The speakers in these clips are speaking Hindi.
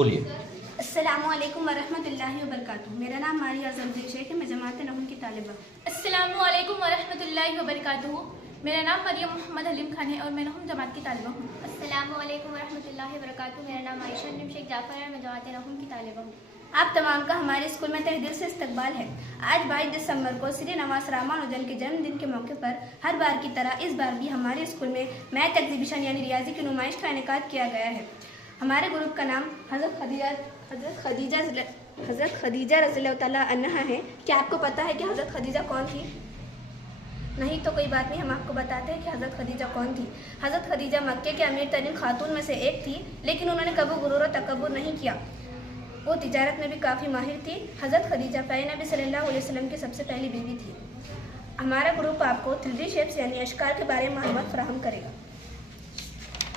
बोलिए। अस्सलामुअलैकुम वरहमतुल्लाहि वबरकातुहू। मेरा नाम मारिया ज़मज़म शेख है। मैं जमात नहूम की तालिबा। अस्सलामुअलैकुम वरहमतुल्लाहि वबरकातुहू। मेरा नाम मरियम मोहम्मद हलीम खान है और मैं नहूम जमात की तालिबा हूँ। अस्सलामुअलैकुम वरहमतुल्लाहि वबरकातुहू। मेरा नाम आयशा नूम शेख जाफर है। मैं जमात नहूम की तालिबा हूँ। आप तमाम का हमारे स्कूल में तहे दिल से इस्तकबाल है। आज 22 दिसंबर को श्री नवाज रामानुजन के जन्मदिन के मौके पर हर बार की तरह इस बार भी हमारे स्कूल में मैथ एग्जीबिशन यानी रियाजी की नुमाइश का इनेकाद किया गया है। हमारे ग्रुप का नाम हज़रत खदीजा रज़ियल्लाहु तआला अन्हा है। क्या आपको पता है कि हज़रत खदीजा कौन थी? नहीं तो कोई बात नहीं, हम आपको बताते हैं कि हज़रत खदीजा कौन थी। हज़रत खदीजा मक्के के अमीर तरीन खातून में से एक थी, लेकिन उन्होंने कभी गुरूर और तकब्बुर नहीं किया। वो तिजारत में भी काफ़ी माहिर थी। हज़रत खदीजा प्यारे नबी सल्लल्लाहु अलैहि वसल्लम की सबसे पहली बीवी थी। हमारा ग्रुप आपको 3D शेप्स यानी अशकार के बारे में मालूमात फराहम करेगा।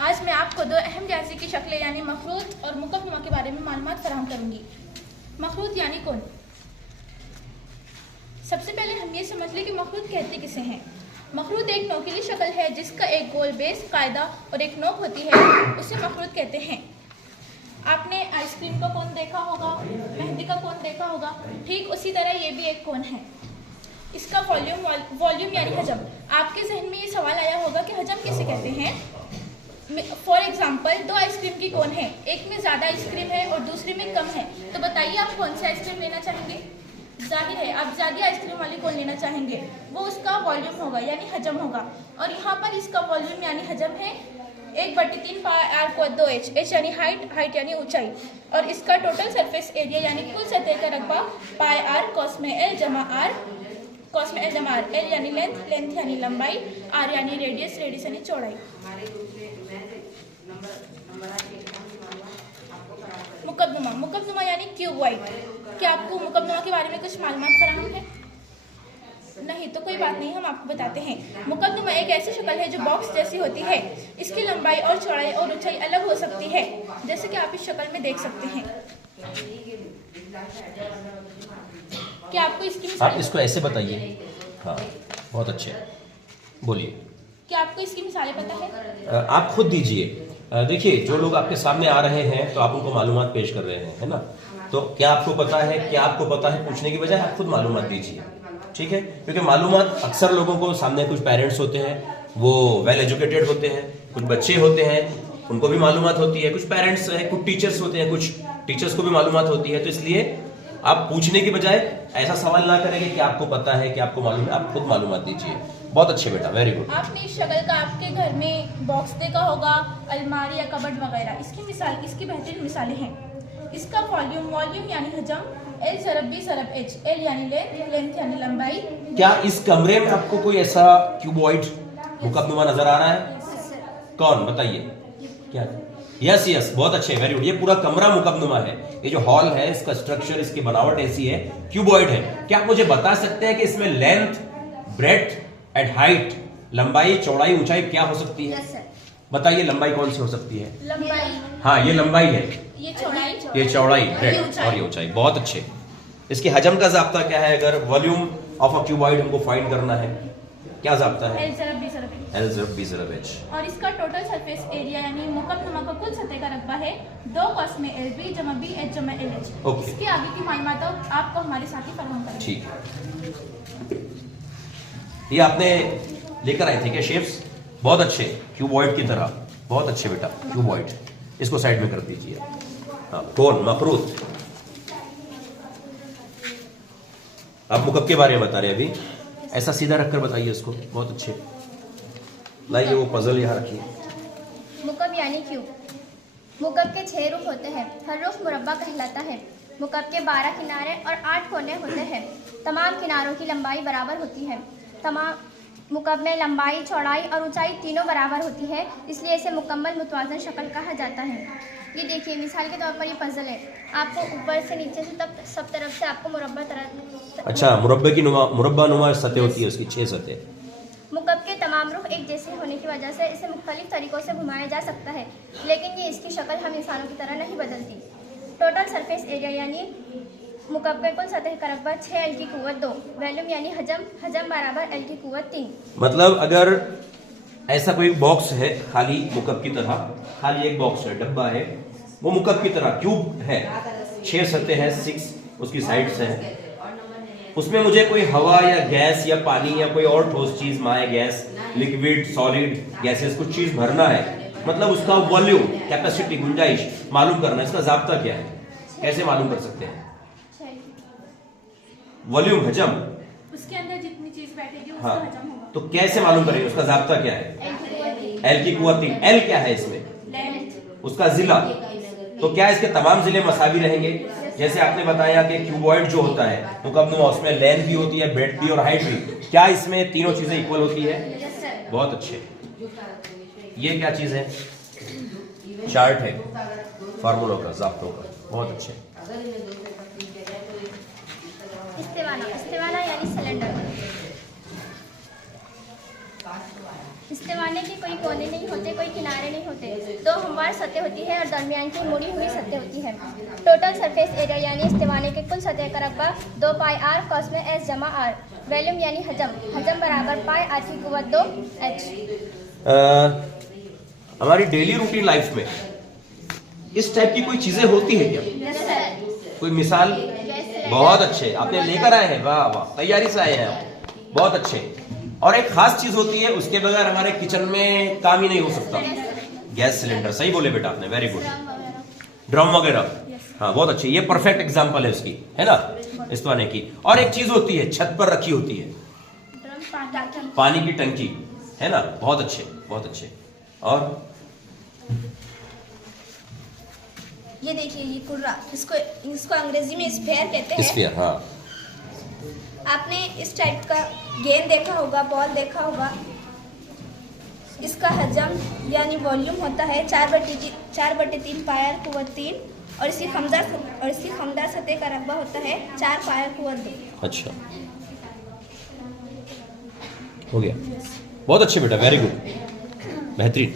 आज मैं आपको दो अहम रियाजी की शक्लें यानी मखरूत और मुकब्बमा के बारे में मालूमात फराहम करूँगी। मखरूत यानी कौन? सबसे पहले हम ये समझ लें कि मखरूत कहते किसे हैं। मखरूत एक नोकीली शक्ल है जिसका एक गोल बेस कायदा और एक नोक होती है, उसे मखरूत कहते हैं। आपने आइसक्रीम का कोन देखा होगा, मेहंदी का कोन देखा होगा, ठीक उसी तरह ये भी एक कोन है। इसका वॉल्यूम यानी हजम। आपके जहन में ये सवाल आया होगा कि हजम किसे कहते हैं। फॉर एग्जाम्पल, दो आइसक्रीम की कोन है, एक में ज़्यादा आइसक्रीम है और दूसरे में कम है, तो बताइए आप कौन सी आइसक्रीम लेना चाहेंगे? जाहिर है आप ज़्यादा आइसक्रीम वाली कोन लेना चाहेंगे, वो उसका वॉल्यूम होगा यानी हजम होगा। और यहाँ पर इसका वॉल्यूम यानी हजम है 1/3 पाई आर को 2h, h यानी हाइट यानी ऊंचाई, और इसका टोटल सरफेस एरिया यानी कुल सतह का रकबा पाई आर कॉस में एल जमा आर, कॉस में एल जमा आर। एल यानी लेंथ यानी लंबाई, आर यानी रेडियस यानी चौड़ाई। मुकब्बमा यानी क्यूबॉइड। क्या आपको मुकब्बमा के बारे में कुछ मालूमात फराहम है? नहीं तो कोई बात नहीं, हम आपको बताते हैं। मुकब्बमा एक ऐसी शक्ल है जो बॉक्स जैसी होती है। इसकी लंबाई और चौड़ाई और ऊंचाई अलग हो सकती है, जैसे कि आप इस शक्ल में देख सकते हैं। क्या आपको इसकी आप इसको ऐसे बताइए। हाँ, बहुत अच्छे, बोलिए। क्या आपको इसकी मिसालें पता है? आप खुद दीजिए। देखिए, जो लोग आपके सामने आ रहे हैं तो आप उनको मालूमात पेश कर रहे हैं, है ना? तो क्या आपको पता है, क्या आपको पता है पूछने की बजाय आप खुद मालूमात दीजिए, ठीक है? क्योंकि मालूमात अक्सर लोगों को सामने, कुछ पेरेंट्स होते हैं वो वेल एजुकेटेड होते हैं, कुछ बच्चे होते हैं उनको भी मालूमात होती है, कुछ पेरेंट्स हैं, कुछ टीचर्स होते हैं, कुछ टीचर्स को भी मालूमात होती है। तो इसलिए आप पूछने की बजाय ऐसा सवाल ना करें कि आपको पता है, कि आपको मालूम है, आप खुद मालूमात दीजिए। बहुत अच्छे बेटा, वेरी गुड। आपने इस शक्ल का आपके घर में बॉक्स देखा होगा, अलमारी या कबर्ड वगैरह। इसकी बेहतरीन मिसालें हैं। इसका वॉल्यूम यानी हजम, एल ज़रब बी ज़रब एच, एल यानी लेंथ यानी लंबाई। क्या इस कमरे में आपको कोई ऐसा क्यूबॉइड मुकब्बमा नजर आ रहा है? कौन, बताइए। क्या? यस, बहुत अच्छे, वेरी गुड। ये पूरा कमरा मुकब्बमा है। ये जो हॉल है, इसका स्ट्रक्चर, इसकी बनावट ऐसी है, क्यूबॉइड है। क्या आप मुझे बता सकते हैं कि इसमें लेंथ, ब्रेड्थ एंड हाइट, लंबाई, चौड़ाई, ऊंचाई क्या हो सकती है? बताइए, लंबाई कौन सी हो सकती है? लंबाई, हाँ, ये लंबाई है, ये चौड़ाई, ये चौड़ाई, ब्रेड्थ और ये ऊंचाई। बहुत अच्छे। इसके हजम का ज़ाब्ता क्या है? अगर वॉल्यूम ऑफ अ क्यूबॉइड हमको फाइंड करना है, क्या ज़ाब्ता है? एल ज़रब बी ज़रब एच। एल ज़रब बी ज़रब एच। और इसका टोटल सरफेस एरिया यानी मुकब्बमा का कुल सतह का रकबा है 2 कॉस में एल बी जमा बी एच जमा एल एच। ओके। इसके आगे की मालूमात आपको हमारे साथी फराहम करेंगे। ठीक है, ये आपने लेकर आए थे क्या शेप्स? बहुत अच्छे, क्यूबॉइड की तरह, बहुत अच्छे बेटा, क्यूबॉइड। इसको साइड में कर दीजिए। हाँ, कौन? मखरूत। आप मुकब के बारे में बता रहे हैं अभी, ऐसा सीधा रखकर बताइए इसको। बहुत अच्छे, लाइए वो पजल यहाँ रखिए। मुकब यानी क्यूब। मुकब के 6 रुख होते हैं। हर रुख मुरब्बा कहलाता है। मुकब के 12 किनारे और 8 कोने होते हैं। तमाम किनारों की लंबाई बराबर होती है। मुकब में लंबाई, चौड़ाई और ऊंचाई तीनों बराबर होती है, इसलिए इसे मुकम्मल मुतवाज़न शक्ल कहा जाता है। ये देखिए, मिसाल के तौर पर ये पजल है। आपको ऊपर से नीचे से तब सब तरफ से आपको मुरब्बा तरह। अच्छा, मुरब्बा नुमा सतह होती है, उसकी 6 सतह। मुकब के तमाम रुख एक जैसे होने की वजह से इसे मुख्तलिफ तरीक़ों से घुमाया जा सकता है, लेकिन ये इसकी शक्ल हम इंसानों की तरह नहीं बदलती। टोटल सरफेस एरिया यानी मुकब के कुल सतह का रकबा 6 एल की कुव्वत 2, वॉल्यूम यानी हजम बराबर एल की कुव्वत 3। मतलब अगर ऐसा कोई बॉक्स है खाली मुकब की तरह, खाली एक बॉक्स है, डब्बा है, वो मुकब की तरह क्यूब है, 6 सतह है, 6 उसकी साइड्स हैं। उसमें मुझे कोई हवा या गैस या पानी या कोई और ठोस चीज, माए, गैस, लिक्विड, सॉलिड, गैसेस, कुछ चीज भरना है, मतलब उसका वॉल्यूम, कैपेसिटी, गुंजाइश मालूम करना है। इसका जाब्ता क्या है, कैसे मालूम कर सकते हैं? वॉल्यूम, हजम, उसके अंदर जितनी चीज बैठेगी उसका हाँ, हजम होगा। तो कैसे मालूम करेंगे? उसका जाब्ता क्या है? एल की कुव्वत 3। एल क्या है इसमें? उसका जिला। तो क्या इसके तमाम जिले मसावी रहेंगे? जैसे आपने बताया कि क्यूबॉइड जो होता है मुकम्मल, उसमें लेंथ भी होती है, ब्रेड्थ भी और हाइट भी। क्या इसमें तीनों चीजें इक्वल होती है? बहुत अच्छे। ये क्या चीज है? चार्ट है फार्मूलों का, ज़ाब्तों का। बहुत अच्छे। इस्तेवाना यानी सिलेंडर। इस्तेवाने के कोई कोने नहीं होते, कोई किनारे नहीं होते। 2 हमवार सतह होती है और दरमियान की मुड़ी हुई सतह होती है। टोटल सरफेस एरिया यानी इस्तेवाने के कुल सतह का रकबा 2 पाई r cos में s जमा r। वॉल्यूम यानी हजम, हजम बराबर पाई r की कुव्वत 2 h। हमारी डेली रूटीन लाइफ में इस टाइप की कोई चीजें होती है क्या? कोई मिसाल? बहुत अच्छे, आपने लेकर आए हैं, वाह वाह, तैयारी से आए हैं आप, बहुत अच्छे। और एक खास चीज होती है, उसके बगैर हमारे किचन में काम ही नहीं हो सकता, गैस सिलेंडर। सही बोले बेटा आपने, वेरी गुड। ड्रम वगैरह, हाँ बहुत अच्छे, ये परफेक्ट एग्जांपल है उसकी, है ना, इस्तेवाने की। और एक चीज होती है छत पर रखी होती है, पानी की टंकी, है ना, बहुत अच्छे, बहुत अच्छे। और ये देखिए, ये कुर्रा, इसको अंग्रेजी में स्फेयर कहते हैं। स्फीयर, हाँ। आपने इस टाइप का गेंद देखा होगा, बॉल देखा होगा। इसका हजम यानी वॉल्यूम होता है 4/3 पाई r कुव्वत 3 और इसकी खमदार सतह का रकबा होता है 4 पाई r कुव्वत 2। अच्छा, हो गया, बहुत अच्छे बेटा, वेरी गुड, बेहतरीन।